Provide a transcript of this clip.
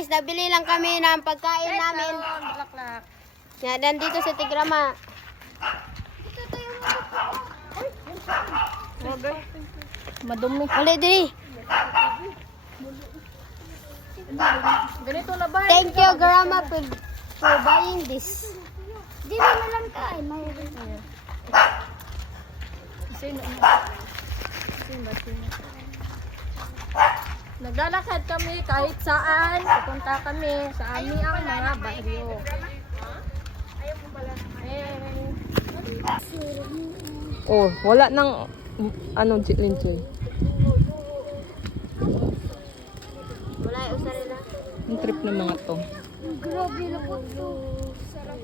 guys, nabili lang kami ng pagkain namin. Laklak. Yan, nandito sa Tigrama. Madumi. Uli, diri. Ganito labay. Thank you, Grandma, for buying this. Dili na lang tayo. Mayroon tayo. Sino? Sino? Naglalakad kami kahit saan. Pupunta kami sa aming ang mga baryo. Oh, wala nang ano, Lindsay. Wala yung usari na. Yung trip ng mga to. Grabe na po ito. Sarap.